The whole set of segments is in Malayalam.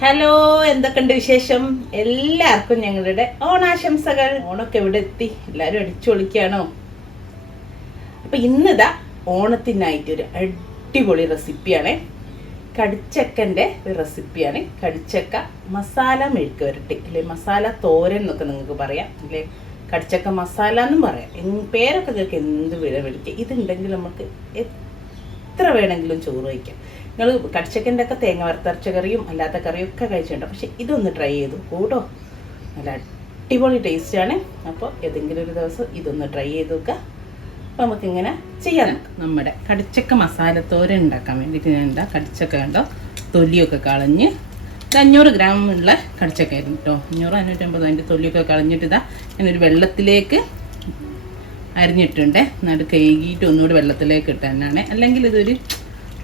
ഹലോ എന്തൊക്കെയുണ്ട് വിശേഷം? എല്ലാവർക്കും ഞങ്ങളുടെ ഓണാശംസകൾ. ഓണൊക്കെ എവിടെ എത്തി. എല്ലാവരും അടിച്ചു പൊളിക്കുകയാണോ അപ്പൊ ഇന്നിതാ ഓണത്തിനായിട്ട് ഒരു അടിപൊളി റെസിപ്പിയാണ്. കടിച്ചക്കന്റെ ഒരു റെസിപ്പിയാണ്. കടിച്ചക്ക മസാല മെഴുക്ക് വരട്ടി അല്ലെ? മസാല തോരൻ എന്നൊക്കെ നിങ്ങൾക്ക് പറയാം അല്ലെ? കടിച്ചക്ക മസാല എന്നും പറയാം. പേരൊക്കെ നിങ്ങൾക്ക് എന്ത് വില ഇതുണ്ടെങ്കിൽ നമുക്ക് എത്ര വേണമെങ്കിലും ചോറ് വയ്ക്കാം നിങ്ങൾ കടിച്ചക്കന്റെ ഒക്കെ തേങ്ങ വറുത്തരച്ച കറിയും അല്ലാത്ത കറിയും ഒക്കെ കഴിച്ചിട്ടുണ്ട്. പക്ഷെ ഇതൊന്ന് ട്രൈ ചെയ്തു. കൂട്ടോ? നല്ല അടിപൊളി ടേസ്റ്റാണ് അപ്പോൾ ഏതെങ്കിലും ഒരു ദിവസം ഇതൊന്ന് ട്രൈ ചെയ്ത് നോക്കുക അപ്പോൾ നമുക്കിങ്ങനെ ചെയ്യാം. നമ്മുടെ കടിച്ചക്ക തോര ഉണ്ടാക്കാൻ വേണ്ടിയിട്ട് ഞാൻ എന്താ കടിച്ചക്ക കണ്ടോ? തൊലിയൊക്കെ കളഞ്ഞ് ഇത് അഞ്ഞൂറ് ഗ്രാം ഉള്ള കടിച്ചക്കായിരുന്നു കേട്ടോ. അഞ്ഞൂറ് അഞ്ഞൂറ്റമ്പത് അതിന്റെ തൊലിയൊക്കെ കളഞ്ഞിട്ട് ഇതാ ഞാനൊരു വെള്ളത്തിലേക്ക് അരിഞ്ഞിട്ടുണ്ട്. എന്നിട്ട് കഴുകിയിട്ട് ഒന്നുകൂടി വെള്ളത്തിലേക്ക് ഇട്ടാണ് അല്ലെങ്കിൽ ഇതൊരു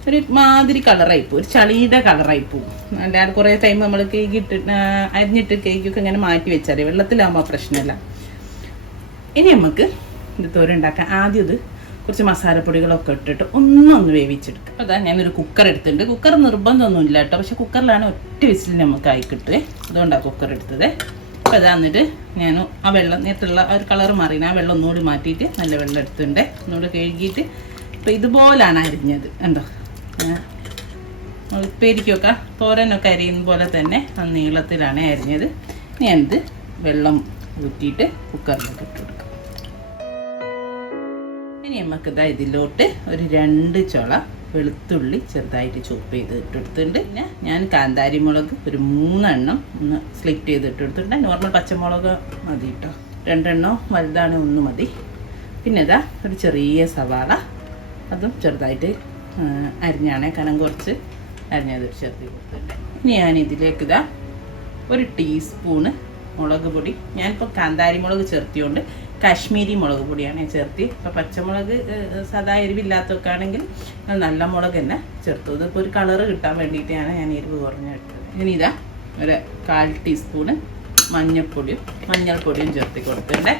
ഒരു മാതിരി കളറായി പോകും ഒരു ചളിയുടെ കളറായി പോകും അല്ലാതെ കുറേ ടൈം നമ്മൾ കേക്കിട്ട് അരിഞ്ഞിട്ട് കേക്കൊക്കെ ഇങ്ങനെ മാറ്റി വെച്ചാൽ വെള്ളത്തിലാകുമ്പോൾ പ്രശ്നമില്ല. ഇനി നമുക്ക് ഇത് തോരൻ ഉണ്ടാക്കാം ആദ്യം ഇത് കുറച്ച് മസാലപ്പൊടികളൊക്കെ ഇട്ടിട്ട് ഒന്നൊന്ന് വേവിച്ചെടുക്കുക അതാ ഞാനൊരു കുക്കർ എടുത്തിട്ടുണ്ട്. കുക്കർ നിർബന്ധമൊന്നുമില്ല കേട്ടോ. പക്ഷെ കുക്കറിലാണ് ഒറ്റ വിസിൽ നമുക്ക് ആയി കിട്ടുക അതുകൊണ്ടാണ് കുക്കർ എടുത്തത്. അപ്പോൾ ഇതാ എന്നിട്ട് ഞാൻ ആ വെള്ളം നേരത്തുള്ള ആ ഒരു കളർ മാറി ആ വെള്ളം ഒന്നുകൂടി മാറ്റിയിട്ട് നല്ല വെള്ളം എടുത്തിട്ടുണ്ട്. ഒന്നുകൂടി കഴുകിയിട്ട് ഇപ്പം ഇതുപോലാണ് അരിഞ്ഞത്. കണ്ടോ? ഉപ്പേരിക്കൊക്കെ തോരനൊക്കെ അരിയുന്ന പോലെ തന്നെ ആ നീളത്തിലാണ് അരിഞ്ഞത്. ഞാനിത് വെള്ളം ഊറ്റിയിട്ട് കുക്കറിലേക്ക് ഇട്ട് കൊടുക്കാം. ഇനി നമുക്കിതാ ഇതിലോട്ട് ഒരു രണ്ട് ചുള വെളുത്തുള്ളി ചെറുതായിട്ട് ചോപ്പ് ചെയ്ത് ഇട്ടെടുത്തിട്ടുണ്ട് പിന്നെ ഞാൻ കാന്താരി മുളക് ഒരു മൂന്നെണ്ണം ഒന്ന് സ്ലിറ്റ് ചെയ്ത് ഇട്ടെടുത്തിട്ടുണ്ട് നോർമൽ പച്ചമുളക് മതി കേട്ടോ രണ്ടെണ്ണോ വലുതാണ് ഒന്ന് മതി. പിന്നെ ഇതാ ഒരു ചെറിയ സവാള. അതും ചെറുതായിട്ട് അരിഞ്ഞാണ് കനം കുറച്ച് അരിഞ്ഞത് ചേർത്ത് കൊടുത്തിട്ടുണ്ട്. ഇനി ഞാൻ ഇതിലേക്ക് ഇതാ ഒരു ടീസ്പൂണ് മുളക് പൊടി. ഞാനിപ്പോൾ കാന്താരി മുളക് ചേർത്തിയോണ്ട് കാശ്മീരി മുളക് പൊടിയാണ് ചേർത്തി. ഇപ്പോൾ പച്ചമുളക് സാധാ എരിവില്ലാത്തൊക്കെ ആണെങ്കിൽ നല്ല മുളക് തന്നെ ചേർത്തു. ഇതിപ്പോൾ ഒരു കളറ് കിട്ടാൻ വേണ്ടിയിട്ടാണ് ഞാൻ എരിവ് കുറഞ്ഞിട്ടത് ഇനി ഇതാ ഒരു കാൽ ടീസ്പൂണ് മഞ്ഞൾപ്പൊടിയും മഞ്ഞൾപ്പൊടിയും ചേർത്തി കൊടുക്കണ്ടേ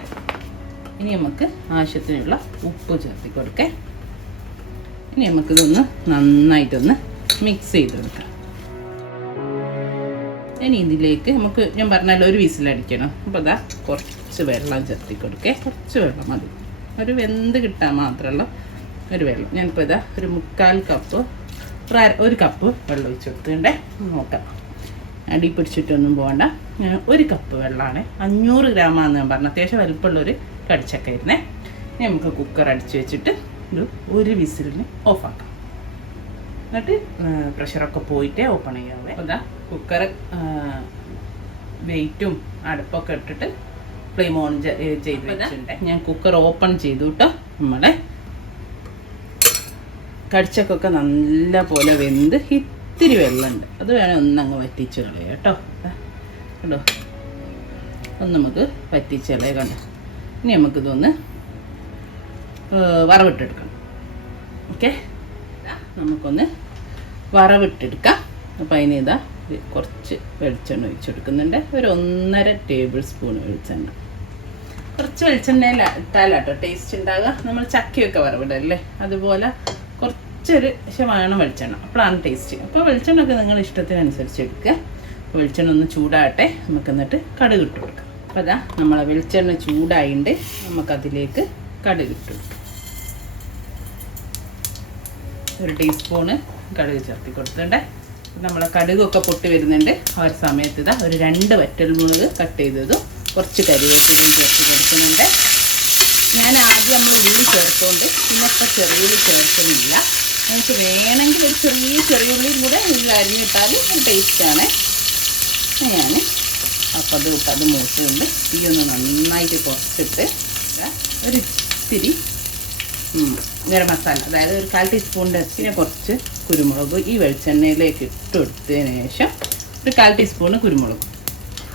ഇനി നമുക്ക് ആവശ്യത്തിനുള്ള ഉപ്പ് ചേർത്തി കൊടുക്കേ. ഇനി നമുക്കിതൊന്ന് നന്നായിട്ടൊന്ന് മിക്സ് ചെയ്തെടുക്കാം. ഇനി ഇതിലേക്ക് നമുക്ക് ഞാൻ പറഞ്ഞല്ലോ ഒരു വിസിലടിക്കണം. അപ്പോൾ അതാ കുറച്ച് വെള്ളം ചേർത്തി കൊടുക്കേ കുറച്ച് വെള്ളം മതി. ഒരു വെന്ത് കിട്ടാൻ മാത്രമുള്ള ഒരു വെള്ളം. ഞാനിപ്പോൾ ഇതാ ഒരു മുക്കാൽ കപ്പ് ഒരു കപ്പ് വെള്ളം ഒഴിച്ച് കൊടുത്തിട്ടുണ്ടേ. നോക്കാം. അടി പിടിച്ചിട്ടൊന്നും പോകണ്ട. ഒരു കപ്പ് വെള്ളമാണ്. അഞ്ഞൂറ് ഗ്രാമാണെന്ന് ഞാൻ പറഞ്ഞു. അത്യാവശ്യം വലുപ്പമുള്ളൊരു കടിച്ചക്കായിരുന്നേ ഇനി നമുക്ക് കുക്കർ അടിച്ച് വെച്ചിട്ട് ഒരു ഒരു വിസിലിന് ഓഫാക്കാം എന്നിട്ട് പ്രഷറൊക്കെ പോയിട്ടേ ഓപ്പൺ ചെയ്യാവേ. എന്താ കുക്കർ വെയിറ്റും അടുപ്പൊക്കെ ഇട്ടിട്ട് ഫ്ലെയിം ഓൺ ചെയ്ത് വെച്ചിട്ടുണ്ട്. ഞാൻ കുക്കർ ഓപ്പൺ ചെയ്തു കേട്ടോ നമ്മളെ. കടിച്ചക്കൊക്കെ നല്ല പോലെ വെന്ത് ഇത്തിരി വെള്ളമുണ്ട്. അത് വേണേൽ ഒന്നങ്ങ് വറ്റിച്ച് കളയാം കേട്ടോ. കേട്ടോ കണ്ടോ? ഒന്ന് നമുക്ക് വറ്റിച്ച് കളയാം കണ്ടോ? ഇനി നമുക്കിതൊന്ന് വറവിട്ടെടുക്കണം. ഓക്കെ? നമുക്കൊന്ന് വറവിട്ടെടുക്കാം. അപ്പോൾ അതിന് ഇതാ കുറച്ച് വെളിച്ചെണ്ണ ഒഴിച്ചെടുക്കുന്നുണ്ട്. ഒരു ഒന്നര ടേബിൾ സ്പൂൺ വെളിച്ചെണ്ണ. കുറച്ച് വെളിച്ചെണ്ണയിൽ ഇട്ടാലാട്ടോ ടേസ്റ്റ് ഉണ്ടാകുക നമ്മൾ ചക്കയൊക്കെ വറവിടല്ലേ? അതുപോലെ കുറച്ചൊരു ശതമാനം വെളിച്ചെണ്ണ. അപ്പോഴാണ് ടേസ്റ്റ് അപ്പോൾ വെളിച്ചെണ്ണ ഒക്കെ നിങ്ങൾ ഇഷ്ടത്തിനനുസരിച്ച് എടുക്കുക. വെളിച്ചെണ്ണ ഒന്ന് ചൂടാകട്ടെ. നമുക്ക് എന്നിട്ട് കടുക് ഇട്ട് കൊടുക്കാം. അപ്പോൾ അതാ നമ്മളെ വെളിച്ചെണ്ണ ചൂടായിണ്ട്. നമുക്കതിലേക്ക് കടുക് ഇട്ട് കൊടുക്കാം. ഒരു ടീസ്പൂണ് കടുക് ചേർത്തി കൊടുത്തിട്ടുണ്ട്. നമ്മളെ കടുകൊക്കെ പൊട്ടി വരുന്നുണ്ട്. ആ ഒരു സമയത്ത് ഇതാ ഒരു രണ്ട് വറ്റൽ മുളക് കട്ട് ചെയ്തതും കുറച്ച് കരിവേപ്പിലയും ചേർത്ത് കൊടുക്കുന്നുണ്ട്. ഞാൻ ആദ്യം നമ്മൾ ഉള്ളി ചേർത്തുകൊണ്ട് പിന്നെ ഇപ്പം ചെറിയുള്ളി ചേർക്കുന്നില്ല. നമുക്ക് വേണമെങ്കിൽ ഒരു ചെറിയ ചെറിയുള്ളിയും കൂടെ ഉള്ളി അരിഞ്ഞിട്ടാൽ ടേസ്റ്റാണ് ഞാൻ അപ്പം അത് അത് മൂത്തുകൊണ്ട് തീ ഒന്ന് നന്നായിട്ട് കുറച്ചിട്ട് ഒരു ഇത്തിരി ഗരം മസാല. അതായത് ഒരു കാൽ ടീസ്പൂണിന്റെ പിന്നെ കുറച്ച് കുരുമുളക് ഈ വെളിച്ചെണ്ണയിലേക്ക് ഇട്ട് കൊടുത്തതിന് ശേഷം ഒരു കാൽ ടീസ്പൂൺ കുരുമുളക്.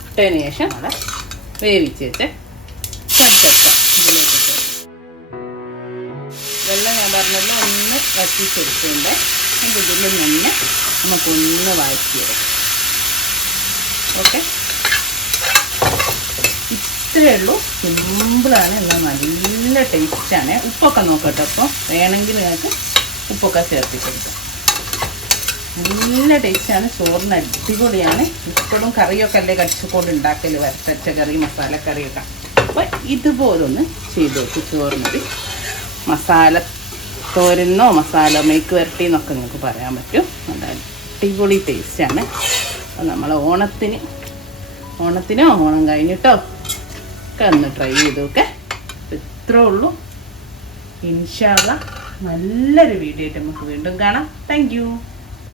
ഇട്ടതിന് ശേഷം നമ്മൾ വേവിച്ച് വെച്ച് കടുത്തക്ക ഇതിലേക്ക് ഇട്ട് കൊടുക്കും. വെള്ളം ഞാൻ പറഞ്ഞല്ലോ ഒന്ന് വറ്റിച്ചെടുത്തുകൊണ്ട് ഇതിൽ നിന്ന് നമുക്കൊന്ന് വാറ്റിയെടുക്കാം ഓക്കെ? ഇത്രയേ ഉള്ളൂ. സിമ്പിളാണ് എല്ലാം നല്ല ടേസ്റ്റാണ് ഉപ്പൊക്കെ നോക്കട്ടെ അപ്പോൾ വേണമെങ്കിൽ നിങ്ങൾക്ക് ഉപ്പൊക്കെ ചേർത്തി നല്ല ടേസ്റ്റാണ് ചോറിന് അടിപൊളിയാണ്. ഇപ്പോഴും കറിയൊക്കെ അല്ലേ കടിച്ചുകൊണ്ട് ഉണ്ടാക്കൽ? വരത്തച്ച കറി മസാലക്കറിയൊക്കെ അപ്പോൾ ഇതുപോലൊന്ന് ചെയ്ത് നോക്കും ചോറിനൊരു മസാല തോരനോ മസാല മേക്ക് വരട്ടി എന്നൊക്കെ നിങ്ങൾക്ക് പറയാൻ പറ്റും. നല്ല അടിപൊളി ടേസ്റ്റാണ് അപ്പോൾ നമ്മൾ ഓണത്തിന് ഓണത്തിനോ ഓണം കഴിഞ്ഞിട്ടോ ഒക്കെ ഒന്ന് ട്രൈ ചെയ്തു നോക്കെ ഇത്രേ ഉള്ളൂ. ഇൻഷാല്ല നല്ലൊരു വീഡിയോ ആയിട്ട് നമുക്ക് വീണ്ടും കാണാം. താങ്ക്